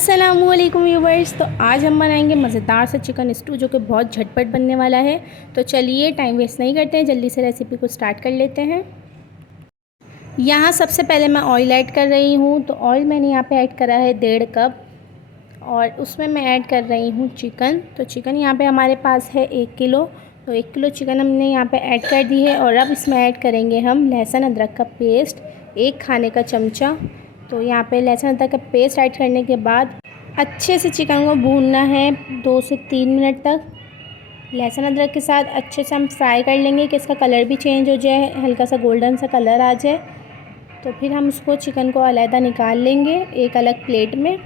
अस्सलामुअलैकुम व्यूवर्स। तो आज हम बनाएंगे मज़ेदार सा चिकन स्टू जो कि बहुत झटपट बनने वाला है। तो चलिए टाइम वेस्ट नहीं करते हैं, जल्दी से रेसिपी को स्टार्ट कर लेते हैं। यहाँ सबसे पहले मैं ऑयल ऐड कर रही हूँ। तो ऑयल मैंने यहाँ पे ऐड करा है 1.5 कप और उसमें मैं ऐड कर रही हूँ चिकन। तो चिकन यहाँ पे हमारे पास है 1 किलो। तो 1 किलो चिकन हमने यहाँ पे ऐड कर दी है। और अब इसमें ऐड करेंगे हम लहसुन अदरक का पेस्ट 1 खाने का चमचा। तो यहाँ पे लहसुन अदरक का पेस्ट ऐड करने के बाद अच्छे से चिकन को भूनना है 2 से 3 मिनट तक। लहसुन अदरक के साथ अच्छे से हम फ्राई कर लेंगे कि इसका कलर भी चेंज हो जाए, हल्का सा गोल्डन सा कलर आ जाए। तो फिर हम उसको चिकन को अलग निकाल लेंगे एक अलग प्लेट में।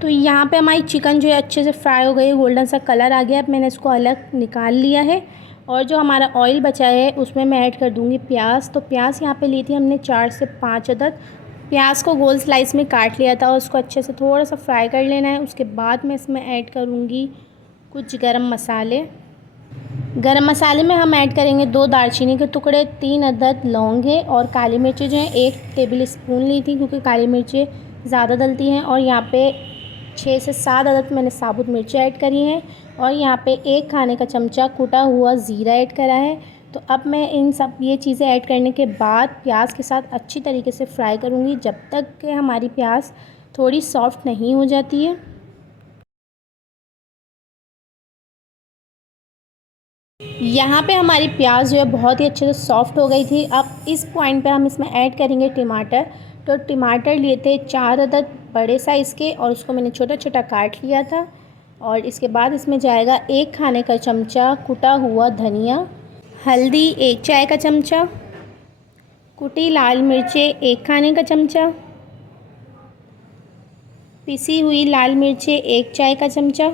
तो यहाँ पे हमारी चिकन जो है अच्छे से फ्राई हो गई, गोल्डन सा कलर आ गया। अब मैंने इसको अलग निकाल लिया है। और जो हमारा ऑयल बचा है उसमें मैं ऐड कर दूँगी प्याज। तो प्याज यहाँ पे ली थी हमने 4 से 5 अदद। प्याज को गोल स्लाइस में काट लिया था और उसको अच्छे से थोड़ा सा फ्राई कर लेना है। उसके बाद मैं इसमें ऐड करूँगी कुछ गरम मसाले। गरम मसाले में हम ऐड करेंगे 2 दालचीनी के टुकड़े, 3 अदद लौंग है और काली मिर्ची जो है 1 टेबल स्पून ली थी क्योंकि काली मिर्ची ज़्यादा डलती हैं। और यहाँ पे 6 से 7 अदद मैंने साबुत मिर्ची ऐड करी हैं। और यहाँ पे 1 खाने का चमचा कुटा हुआ ज़ीरा ऐड करा है। तो अब मैं इन सब ये चीज़ें ऐड करने के बाद प्याज के साथ अच्छी तरीके से फ्राई करूँगी जब तक कि हमारी प्याज थोड़ी सॉफ्ट नहीं हो जाती है। यहाँ पे हमारी प्याज जो है बहुत ही अच्छे से सॉफ्ट हो गई थी। अब इस पॉइंट पे हम इसमें ऐड करेंगे टमाटर। तो टमाटर लिए थे 4 अदद बड़े साइज़ के और उसको मैंने छोटा छोटा काट लिया था। और इसके बाद इसमें जाएगा 1 खाने का चमचा कुटा हुआ धनिया, हल्दी 1 चाय का चमचा, कुटी लाल मिर्चें 1 खाने का चमचा, पिसी हुई लाल मिर्चें 1 चाय का चमचा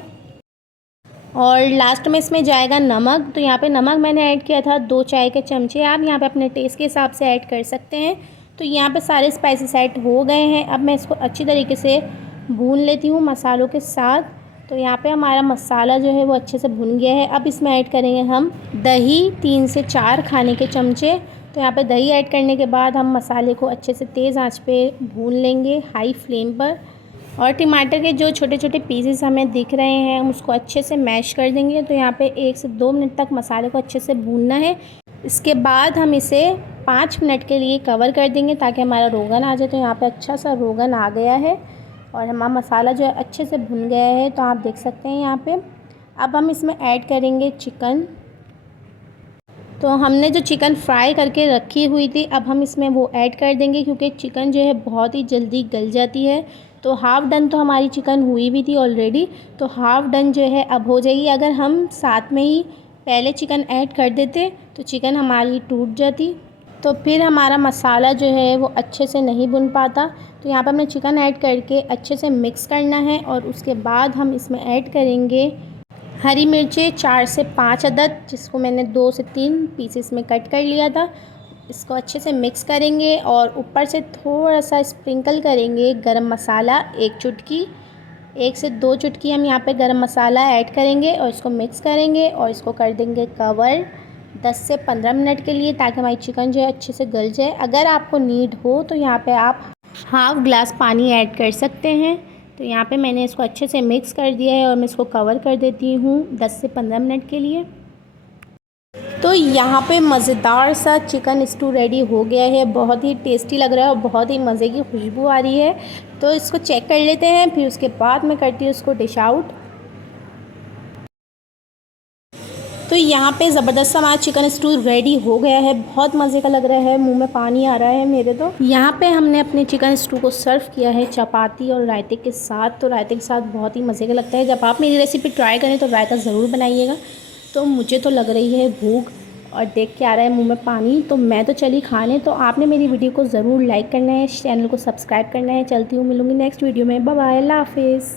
और लास्ट में इसमें जाएगा नमक। तो यहाँ पे नमक मैंने ऐड किया था 2 चाय के चमचे। आप यहाँ पे अपने टेस्ट के हिसाब से ऐड कर सकते हैं। तो यहाँ पे सारे स्पाइसेस ऐड हो गए हैं। अब मैं इसको अच्छी तरीके से भून लेती हूँ मसालों के साथ। तो यहाँ पे हमारा मसाला जो है वो अच्छे से भुन गया है। अब इसमें ऐड करेंगे हम दही 3 से 4 खाने के चमचे। तो यहाँ पे दही ऐड करने के बाद हम मसाले को अच्छे से तेज़ आंच पे भून लेंगे हाई फ्लेम पर। और टमाटर के जो छोटे छोटे पीसेस हमें दिख रहे हैं हम उसको अच्छे से मैश कर देंगे। तो यहाँ पे 1 से 2 मिनट तक मसाले को अच्छे से भूनना है। इसके बाद हम इसे 5 मिनट के लिए कवर कर देंगे ताकि हमारा रोगन आ जाए। तो यहाँ पे अच्छा सा रोगन आ गया है और हमारा मसाला जो है अच्छे से भुन गया है। तो आप देख सकते हैं यहाँ पे। अब हम इसमें ऐड करेंगे चिकन। तो हमने जो चिकन फ्राई करके रखी हुई थी अब हम इसमें वो ऐड कर देंगे क्योंकि चिकन जो है बहुत ही जल्दी गल जाती है। तो हाफ़ डन तो हमारी चिकन हुई भी थी ऑलरेडी। तो हाफ़ डन जो है अब हो जाएगी। अगर हम साथ में ही पहले चिकन ऐड कर देते तो चिकन हमारी टूट जाती, तो फिर हमारा मसाला जो है वो अच्छे से नहीं भुन पाता। तो यहाँ पर हमने चिकन ऐड करके अच्छे से मिक्स करना है। और उसके बाद हम इसमें ऐड करेंगे हरी मिर्चें 4 से 5 अदद, जिसको मैंने 2 से 3 पीसेस में कट कर लिया था। इसको अच्छे से मिक्स करेंगे और ऊपर से थोड़ा सा स्प्रिंकल करेंगे गरम मसाला 1 चुटकी, 1 से 2 चुटकी हम यहाँ पे गरम मसाला ऐड करेंगे और इसको मिक्स करेंगे और इसको कर देंगे कवर 10 से 15 मिनट के लिए ताकि हमारी चिकन जो है अच्छे से गल जाए। अगर आपको नीड हो तो यहाँ पे आप हाफ़ ग्लास पानी ऐड कर सकते हैं। तो यहाँ पे मैंने इसको अच्छे से मिक्स कर दिया है और मैं इसको कवर कर देती हूँ 10 से 15 मिनट के लिए। तो यहाँ पे मज़ेदार सा चिकन स्टू रेडी हो गया है। बहुत ही टेस्टी लग रहा है और बहुत ही मज़े की खुशबू आ रही है। तो इसको चेक कर लेते हैं, फिर उसके बाद मैं करती हूँ इसको डिश आउट। तो यहाँ पे ज़बरदस्त सा हमारा चिकन स्टू रेडी हो गया है। बहुत मज़े का लग रहा है, मुंह में पानी आ रहा है मेरे। तो यहाँ पे हमने अपने चिकन स्टू को सर्व किया है चपाती और रायते के साथ। तो रायते के साथ बहुत ही मज़े का लगता है। जब आप मेरी रेसिपी ट्राई करें तो रायता ज़रूर बनाइएगा। तो मुझे तो लग रही है भूख और देख के आ रहा है मुँह में पानी। तो मैं तो चली खाने। तो आपने मेरी वीडियो को ज़रूर लाइक करना है, चैनल को सब्सक्राइब करना है। चलती हूँ, मिलूँगी नेक्स्ट वीडियो में। बाय बाय, अल्लाह हाफिज़।